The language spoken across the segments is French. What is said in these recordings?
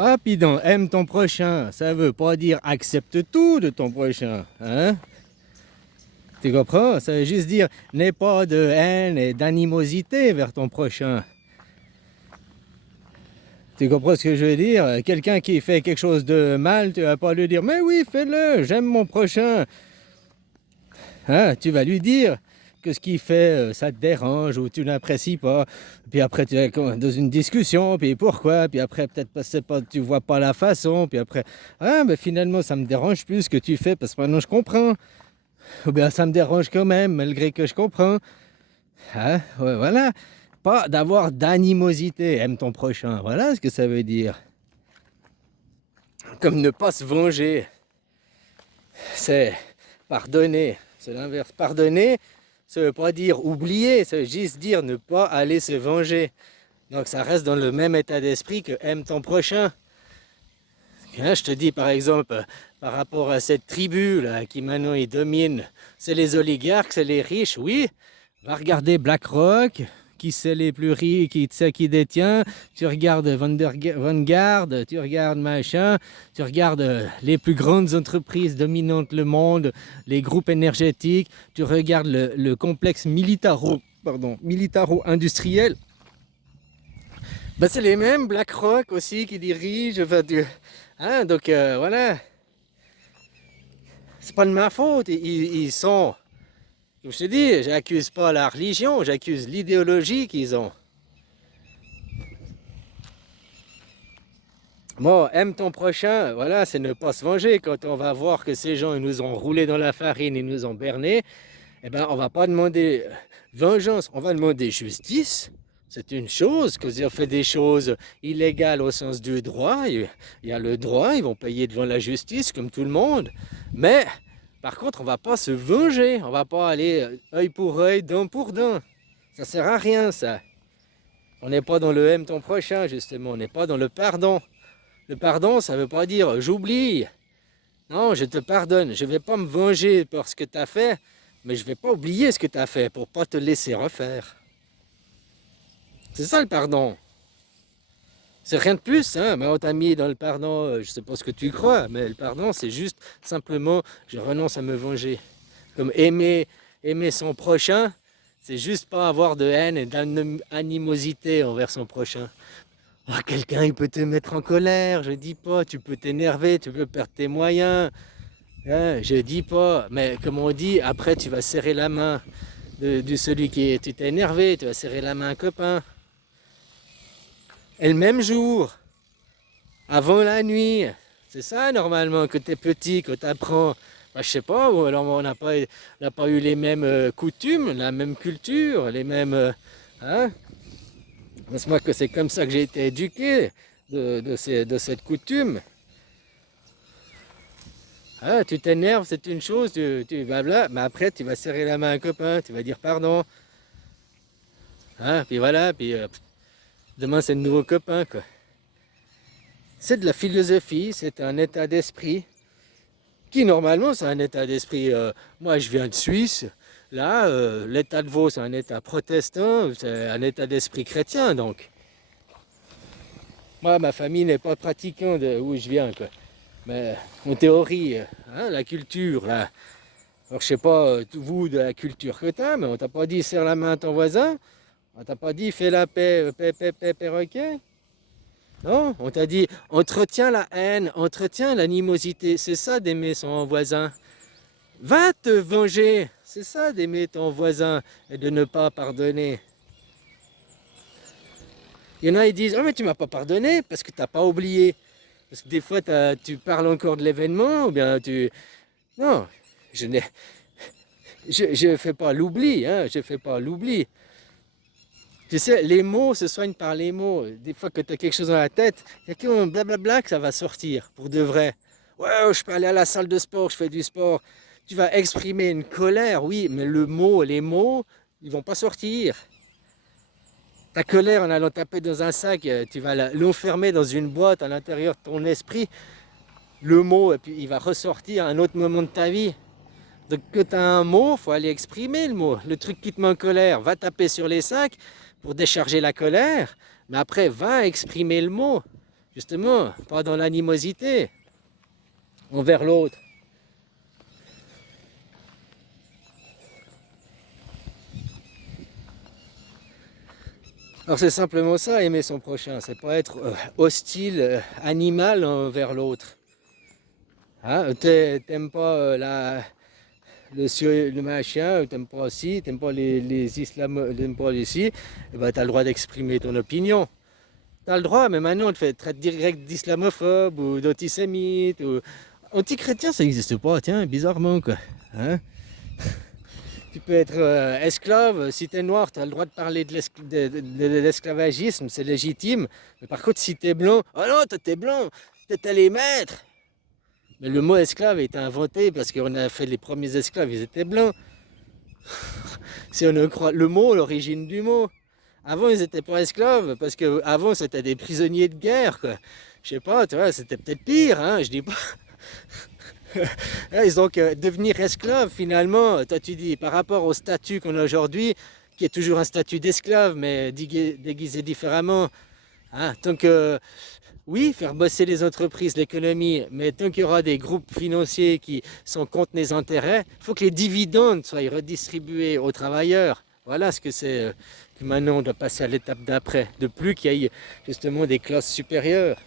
Ah, puis donc, aime ton prochain, ça veut pas dire accepte tout de ton prochain, hein? Tu comprends? Ça veut juste dire n'aie pas de haine et d'animosité vers ton prochain. Tu comprends ce que je veux dire? Quelqu'un qui fait quelque chose de mal, tu vas pas lui dire mais oui, fais-le, j'aime mon prochain. Hein? Tu vas lui dire que ce qu'il fait, ça te dérange ou tu n'apprécies pas. Puis après, tu es dans une discussion, puis pourquoi? Puis après, peut-être parce que tu vois pas la façon. Puis après, ah, mais finalement, ça me dérange plus ce que tu fais parce que maintenant je comprends. Ou bien ça me dérange quand même, malgré que je comprends. Hein? Ouais, voilà. Pas d'avoir d'animosité. Aime ton prochain. Voilà ce que ça veut dire. Comme ne pas se venger. C'est pardonner. C'est l'inverse. Pardonner, ça veut pas dire oublier. Ça veut juste dire ne pas aller se venger. Donc ça reste dans le même état d'esprit que aime ton prochain. Hein, je te dis par exemple, par rapport à cette tribu là qui maintenant ils dominent, c'est les oligarques, c'est les riches, oui. Va regarder BlackRock, qui c'est les plus riches, qui c'est qui détient. Tu regardes Vanguard, tu regardes machin, tu regardes les plus grandes entreprises dominantes le monde, les groupes énergétiques, tu regardes le complexe militaro-industriel. Ben, c'est les mêmes BlackRock aussi qui dirigent. Enfin, hein, donc voilà, c'est pas de ma faute. Ils sont, comme je te dis, j'accuse pas la religion, j'accuse l'idéologie qu'ils ont. Bon, aime ton prochain, voilà, c'est ne pas se venger. Quand on va voir que ces gens ils nous ont roulé dans la farine, ils nous ont berné, eh ben on va pas demander vengeance, on va demander justice. C'est une chose, que vous avez fait des choses illégales au sens du droit. Il y a le droit, ils vont payer devant la justice comme tout le monde. Mais par contre, on va pas se venger, on va pas aller œil pour œil, dent pour dent. Ça sert à rien ça. On n'est pas dans le aime ton prochain justement, on n'est pas dans le pardon. Le pardon, ça veut pas dire j'oublie. Non, je te pardonne. Je vais pas me venger pour ce que tu as fait, mais je vais pas oublier ce que tu as fait pour pas te laisser refaire. C'est ça le pardon. C'est rien de plus, hein, mais on t'a mis dans le pardon, je sais pas ce que tu crois, mais le pardon, c'est juste simplement, je renonce à me venger. Comme aimer son prochain, c'est juste pas avoir de haine et d'animosité envers son prochain. Ah, quelqu'un, il peut te mettre en colère, je dis pas, tu peux t'énerver, tu peux perdre tes moyens, hein, je dis pas, mais comme on dit, après tu vas serrer la main de celui tu t'es énervé, tu vas serrer la main à un copain. Et le même jour, avant la nuit. C'est ça normalement, que tu es petit, que tu apprends. Bah, je sais pas, ou alors on n'a pas eu les mêmes coutumes, la même culture, les mêmes. Hein? Pense-moi que c'est comme ça que j'ai été éduqué, de cette coutume. Ah, tu t'énerves, c'est une chose, tu blabla, mais après tu vas serrer la main à un copain, tu vas dire pardon. Hein? Puis voilà, puis demain c'est un nouveau copain, quoi. C'est de la philosophie, c'est un état d'esprit qui normalement c'est un état d'esprit. Moi je viens de Suisse, là l'état de Vaud c'est un état protestant, c'est un état d'esprit chrétien donc. Moi ma famille n'est pas pratiquant de où je viens quoi. Mais en théorie, hein, la culture là. Alors je sais pas vous de la culture que t'as, mais on t'a pas dit serre la main à ton voisin, on t'a pas dit fais la paix, perroquet. Non, on t'a dit entretiens la haine, entretiens l'animosité. C'est ça d'aimer son voisin. Va te venger. C'est ça d'aimer ton voisin et de ne pas pardonner. Il y en a qui disent oh mais tu m'as pas pardonné parce que tu n'as pas oublié. Parce que des fois tu parles encore de l'événement ou bien tu. Non, je fais pas l'oubli, hein, je fais pas l'oubli. Tu sais, les mots se soignent par les mots. Des fois que tu as quelque chose dans la tête, il y a qu'un blablabla que ça va sortir pour de vrai. Ouais, je peux aller à la salle de sport, je fais du sport. Tu vas exprimer une colère, oui, mais les mots, ils vont pas sortir. Ta colère en allant taper dans un sac, tu vas l'enfermer dans une boîte à l'intérieur de ton esprit. Le mot, et puis il va ressortir à un autre moment de ta vie. Donc quand tu as un mot, il faut aller exprimer le mot. Le truc qui te met en colère, va taper sur les sacs pour décharger la colère, mais après va exprimer le mot. justement, pas dans l'animosité envers l'autre. Alors c'est simplement ça, aimer son prochain, c'est pas être hostile, animal envers l'autre. Hein, t'aimes pas le machin, t'aimes pas ci, t'aimes pas les islamo, t'aimes pas les ci, et ben t'as le droit d'exprimer ton opinion. T'as le droit, mais maintenant on te fait traite direct d'islamophobe ou d'antisémite ou anti-chrétien, ça n'existe pas, tiens, bizarrement quoi. Hein? Tu peux être esclave, si t'es noir, tu as le droit de parler de l'esclavagisme, c'est légitime. Mais par contre, si t'es blanc, oh non, toi t'es blanc, t'es les maîtres. Mais le mot esclave a été inventé parce qu'on a fait les premiers esclaves, ils étaient blancs. Si on en croit le mot, l'origine du mot. Avant, ils n'étaient pas esclaves parce que avant c'était des prisonniers de guerre, quoi. Je sais pas, tu vois, c'était peut-être pire, hein, je dis pas. Et donc, devenir esclave, finalement, toi tu dis, par rapport au statut qu'on a aujourd'hui, qui est toujours un statut d'esclave, mais déguisé différemment, hein, tant que, oui, faire bosser les entreprises, l'économie, mais tant qu'il y aura des groupes financiers qui sont contre les intérêts, il faut que les dividendes soient redistribués aux travailleurs. Voilà ce que c'est que maintenant on doit passer à l'étape d'après, de plus qu'il y ait justement des classes supérieures.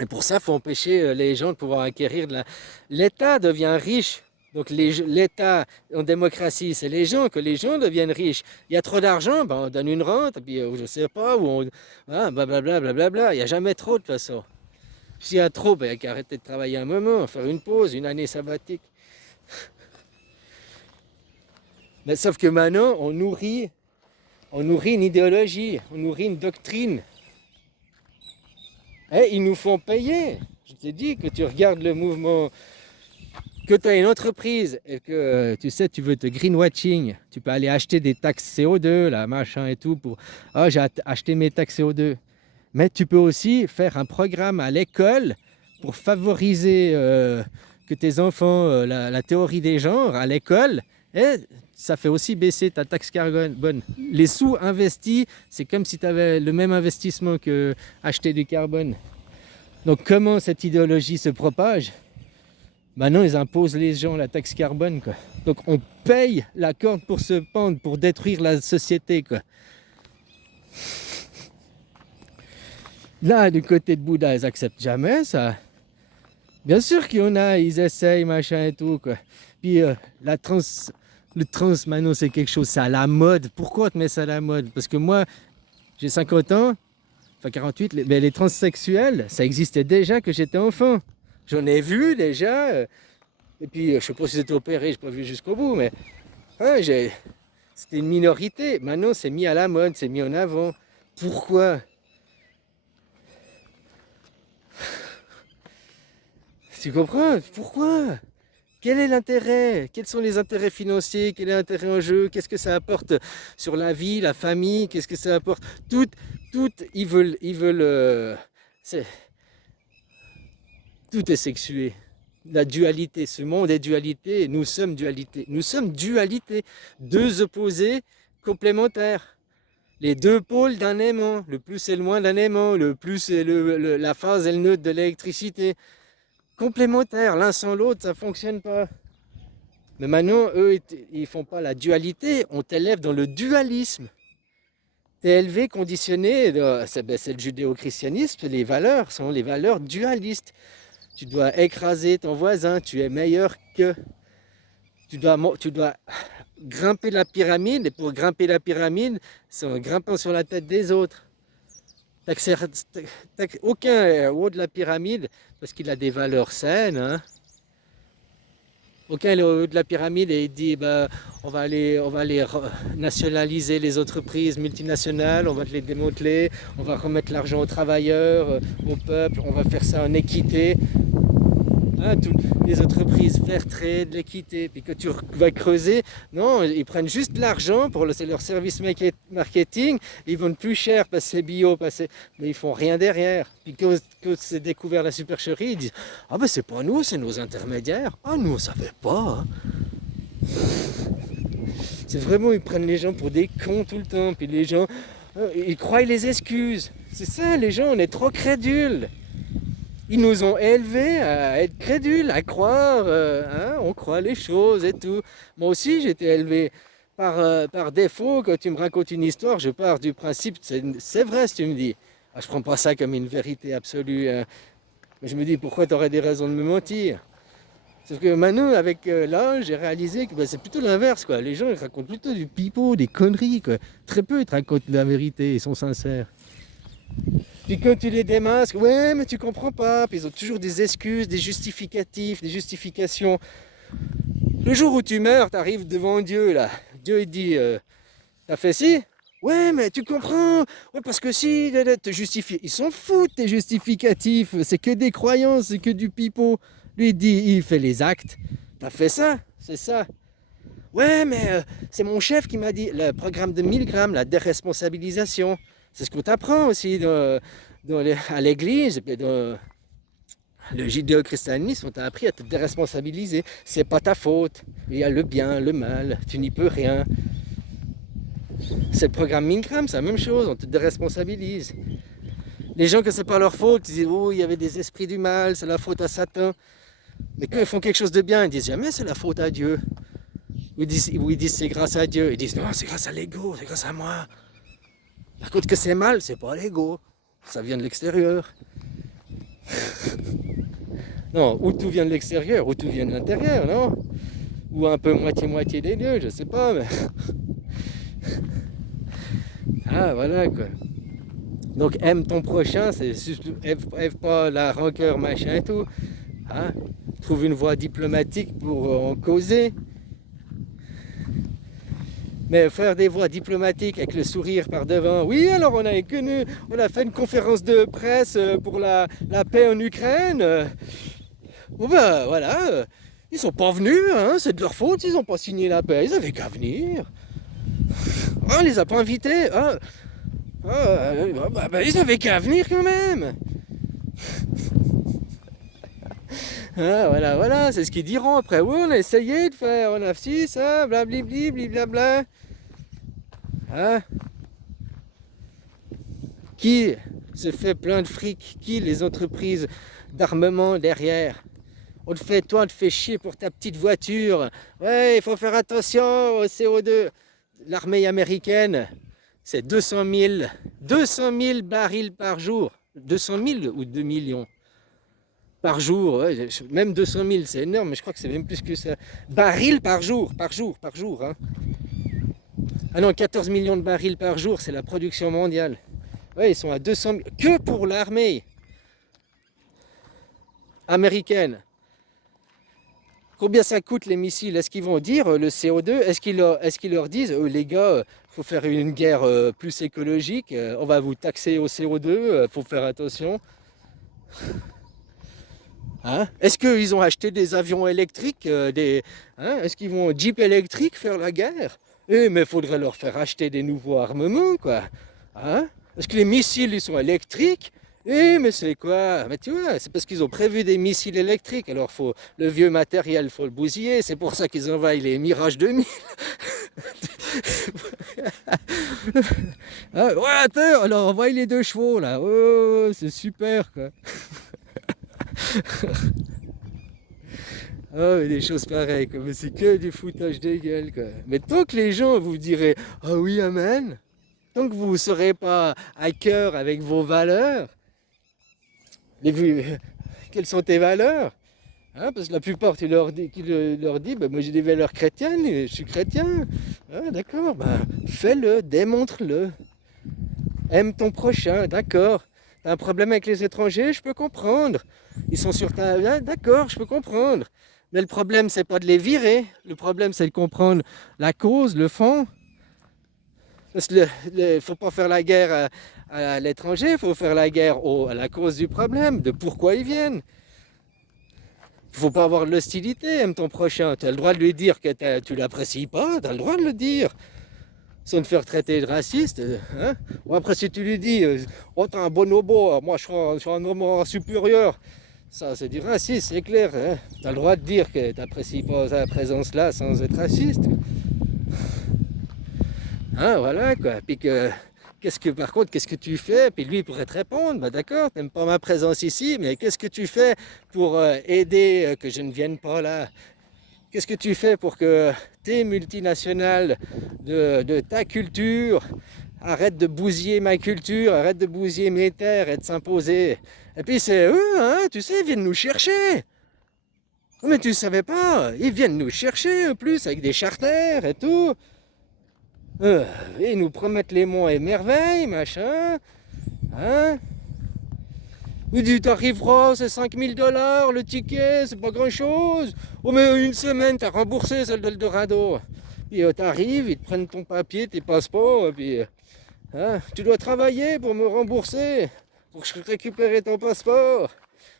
Et pour ça, il faut empêcher les gens de pouvoir acquérir de la... L'État devient riche. Donc l'État en démocratie, c'est les gens, que les gens deviennent riches. Il y a trop d'argent, ben on donne une rente, et puis je sais pas, ou on... Ah, blablabla, blablabla. Il n'y a jamais trop de toute façon. S'il y a trop, ben il n'y a qu'à arrêter de travailler un moment, faire une pause, une année sabbatique. Mais sauf que maintenant, on nourrit une idéologie, on nourrit une doctrine. Et ils nous font payer. Je te dis que tu regardes le mouvement, que tu as une entreprise et que tu sais, tu veux te greenwashing, tu peux aller acheter des taxes CO2, là, machin et tout, pour ah, j'ai acheté mes taxes CO2. Mais tu peux aussi faire un programme à l'école pour favoriser que tes enfants, la théorie des genres à l'école, et ça fait aussi baisser ta taxe carbone. Les sous investis, c'est comme si tu avais le même investissement que acheter du carbone. Donc comment cette idéologie se propage? Maintenant, ils imposent les gens la taxe carbone, quoi. Donc on paye la corde pour se pendre, pour détruire la société, quoi. Là, du côté de Bouddha, ils acceptent jamais ça. Bien sûr qu'il y en a, ils essayent, machin et tout, quoi. Puis le trans, maintenant, c'est quelque chose, c'est à la mode. Pourquoi te mets ça à la mode? Parce que moi, j'ai 50 ans, enfin 48, mais les transsexuels, ça existait déjà que j'étais enfant. J'en ai vu déjà, et puis je sais pas si c'était opéré, je n'ai pas vu jusqu'au bout, mais hein, c'était une minorité. Maintenant, c'est mis à la mode, c'est mis en avant. Pourquoi? Tu comprends? Pourquoi? Quel est l'intérêt? Quels sont les intérêts financiers? Quel est l'intérêt en jeu? Qu'est-ce que ça apporte sur la vie, la famille? Qu'est-ce que ça apporte? Tout, ils veulent, tout est sexué. La dualité, ce monde est dualité, nous sommes dualité. Nous sommes dualité, deux opposés complémentaires. Les deux pôles d'un aimant, le plus et le moins d'un aimant, le plus c'est la phase et le neutre de l'électricité. Complémentaires, l'un sans l'autre, ça ne fonctionne pas. Mais maintenant, eux, ils font pas la dualité, on t'élève dans le dualisme. Tu es élevé, conditionné, c'est le judéo-christianisme, les valeurs sont les valeurs dualistes. Tu dois écraser ton voisin, tu es meilleur que... Tu dois grimper la pyramide, et pour grimper la pyramide, c'est en grimpant sur la tête des autres. Aucun est au haut de la pyramide parce qu'il a des valeurs saines. Hein. Aucun est au haut de la pyramide et il dit bah, on va aller nationaliser les entreprises multinationales, on va les démanteler, on va remettre l'argent aux travailleurs, au peuple, on va faire ça en équité. Hein, toutes les entreprises fair trade, l'équité, puis que tu vas creuser, non, ils prennent juste l'argent pour leur service marketing, ils vendent plus cher parce que c'est bio, mais ils font rien derrière. Puis quand c'est découvert la supercherie, ils disent ah ben c'est pas nous, c'est nos intermédiaires. Ah nous on savait pas. Hein. C'est vraiment, ils prennent les gens pour des cons tout le temps, puis les gens, ils croient les excuses. C'est ça, les gens, on est trop crédules. Ils nous ont élevés à être crédules, à croire, hein, on croit les choses et tout. Moi aussi, j'étais élevé par défaut. Quand tu me racontes une histoire, je pars du principe, c'est vrai ce que tu me dis. Ah, je prends pas ça comme une vérité absolue, hein. Mais je me dis, pourquoi tu aurais des raisons de me mentir? Sauf que maintenant, avec l'âge, j'ai réalisé que bah, c'est plutôt l'inverse, quoi. Les gens, ils racontent plutôt du pipeau, des conneries, quoi. Très peu, ils te racontent la vérité, ils sont sincères. Puis quand tu les démasques, ouais, mais tu comprends pas. Puis ils ont toujours des excuses, des justificatifs, des justifications. Le jour où tu meurs, tu arrives devant Dieu, là. Dieu, il dit, t'as fait ci? Ouais, mais tu comprends. Ouais, parce que si, te justifie. Ils s'en foutent, tes justificatifs. C'est que des croyances, c'est que du pipeau. Lui, il dit, il fait les actes. T'as fait ça? C'est ça. Ouais, mais c'est mon chef qui m'a dit, le programme de 1000 grammes, la déresponsabilisation. C'est ce qu'on t'apprend aussi à l'église, dans le judéo-christianisme, on t'a appris à te déresponsabiliser. C'est pas ta faute. Il y a le bien, le mal, tu n'y peux rien. C'est le programme 1000 grammes, c'est la même chose, on te déresponsabilise. Les gens que c'est pas leur faute, ils disent oh il y avait des esprits du mal, c'est la faute à Satan. Mais quand ils font quelque chose de bien, ils disent jamais c'est la faute à Dieu. Ou ils disent c'est grâce à Dieu. Ils disent non c'est grâce à l'ego, c'est grâce à moi. Par contre que c'est mal, c'est pas l'ego. Ça vient de l'extérieur. Non, ou tout vient de l'extérieur, ou tout vient de l'intérieur, non? Ou un peu moitié-moitié des deux, je sais pas, mais... Ah, voilà, quoi. Donc, aime ton prochain, c'est aime pas la rancœur, machin et tout. Hein? Trouve une voie diplomatique pour en causer. Mais faire des voies diplomatiques avec le sourire par devant. Oui, alors on a fait une conférence de presse pour la paix en Ukraine. Bon ben voilà, ils sont pas venus, hein, c'est de leur faute, ils ont pas signé la paix, ils avaient qu'à venir. Ah, on les a pas invités. Ils avaient qu'à venir quand même. Ah, voilà, c'est ce qu'ils diront après. Oui, on a essayé de faire, on a fait ça, blablabli, blablabla. Hein? Qui se fait plein de fric? Qui les entreprises d'armement derrière? Toi, on te fait chier pour ta petite voiture. Ouais, il faut faire attention au CO2. L'armée américaine, c'est 200 000 barils par jour. 200 000 ou 2 millions par jour. Ouais, même 200 000, c'est énorme, mais je crois que c'est même plus que ça. Barils par jour. Hein. Ah non, 14 millions de barils par jour, c'est la production mondiale. Ouais, ils sont à 200 000. Que pour l'armée américaine. Combien ça coûte les missiles? Est-ce qu'ils vont dire le CO2? Est-ce qu'ils leur disent les gars, il faut faire une guerre plus écologique, on va vous taxer au CO2, faut faire attention. Hein? Est-ce qu'ils ont acheté des avions électriques, hein? Est-ce qu'ils vont Jeep électrique faire la guerre? Mais il faudrait leur faire acheter des nouveaux armements, quoi. Hein? Est-ce que les missiles ils sont électriques? Mais c'est quoi? Mais tu vois, c'est parce qu'ils ont prévu des missiles électriques. Alors le vieux matériel, faut le bousiller. C'est pour ça qu'ils envoient les Mirage 2000. Ah, ouais, attends, alors envoie les 2 chevaux là. Oh, c'est super quoi. Ah, mais des choses pareilles, quoi. Mais c'est que du foutage de gueule, quoi. Mais tant que les gens vous direz ah oui, amen, tant que vous ne serez pas à cœur avec vos valeurs, quelles sont tes valeurs? Hein, parce que la plupart, tu leur dis bah, moi j'ai des valeurs chrétiennes, je suis chrétien. Ah, d'accord, bah, fais-le, démontre-le. Aime ton prochain, d'accord. T'as un problème avec les étrangers, je peux comprendre. Ils sont sur ta... Ah, d'accord, je peux comprendre. Mais le problème, c'est pas de les virer. Le problème, c'est de comprendre la cause, le fond. Parce qu'il ne faut pas faire la guerre à l'étranger, il faut faire la guerre à la cause du problème, de pourquoi ils viennent. Il ne faut pas avoir de l'hostilité, aime ton prochain. Tu as le droit de lui dire que tu l'apprécies pas, tu as le droit de le dire. Sans te faire traiter de raciste. Hein? Ou après, si tu lui dis oh, t'es un bonobo, moi je suis un homme supérieur. Ça, c'est du racisme, c'est clair. Hein? Tu as le droit de dire que tu n'apprécies pas sa présence là sans être raciste. Hein, voilà quoi. Puis que Par contre, qu'est-ce que tu fais? Puis lui, il pourrait te répondre, bah d'accord, t'aimes pas ma présence ici, mais qu'est-ce que tu fais pour aider que je ne vienne pas là? Qu'est-ce que tu fais pour que tes multinationales de ta culture arrêtent de bousiller ma culture, arrêtent de bousiller mes terres et de s'imposer? Et puis c'est eux, hein, tu sais, ils viennent nous chercher. Mais tu savais pas, ils viennent nous chercher en plus avec des charters et tout. Euh, Ils nous promettent les monts et merveilles, machin. Hein? Il dit, t'arriveras, c'est 5 000 $ le ticket, c'est pas grand chose. Oh, mais une semaine, t'as remboursé celle d'Eldorado. Puis t'arrives, ils te prennent ton papier, tes passeports, et puis hein, tu dois travailler pour me rembourser, pour récupérer ton passeport.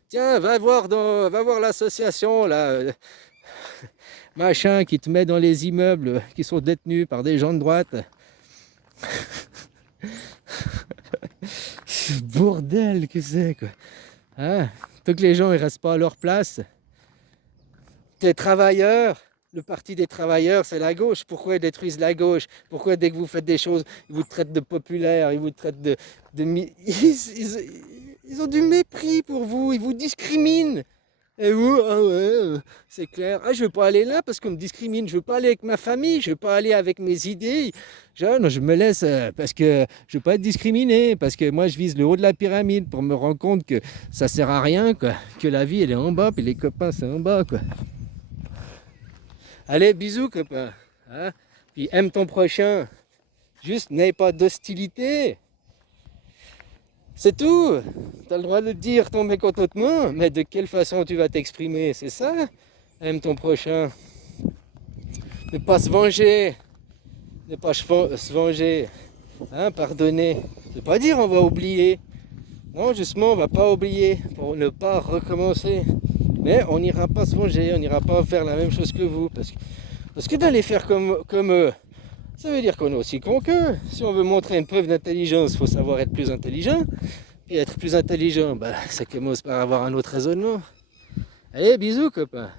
Tiens, va voir l'association là, machin, qui te met dans les immeubles qui sont détenus par des gens de droite. Bordel que c'est quoi. Hein? Faut que les gens ils restent pas à leur place. Les travailleurs, le parti des travailleurs, c'est la gauche. Pourquoi ils détruisent la gauche? Pourquoi dès que vous faites des choses, ils vous traitent de populaire, ils vous traitent ils ont du mépris pour vous, ils vous discriminent. Et vous, ah ouais, c'est clair. Ah, je veux pas aller là parce qu'on me discrimine. Je veux pas aller avec ma famille. Je veux pas aller avec mes idées. Non, je me laisse parce que je veux pas être discriminé. Parce que moi, je vise le haut de la pyramide pour me rendre compte que ça sert à rien, quoi. Que la vie, elle est en bas, puis les copains, c'est en bas, quoi. Allez, bisous, copain. Hein? Puis aime ton prochain. Juste n'aie pas d'hostilité. C'est tout. Tu as le droit de dire ton mécontentement, mais de quelle façon tu vas t'exprimer, c'est ça? Aime ton prochain. Ne pas se venger. Ne pas se venger. Hein, pardonner. Ne pas dire on va oublier. Non, justement, on va pas oublier pour ne pas recommencer. Mais on n'ira pas se venger, on n'ira pas faire la même chose que vous. Parce que d'aller faire comme eux, ça veut dire qu'on est aussi con qu'eux. Si on veut montrer une preuve d'intelligence, il faut savoir être plus intelligent. Et être plus intelligent, bah, ça commence par avoir un autre raisonnement. Allez, bisous, copain.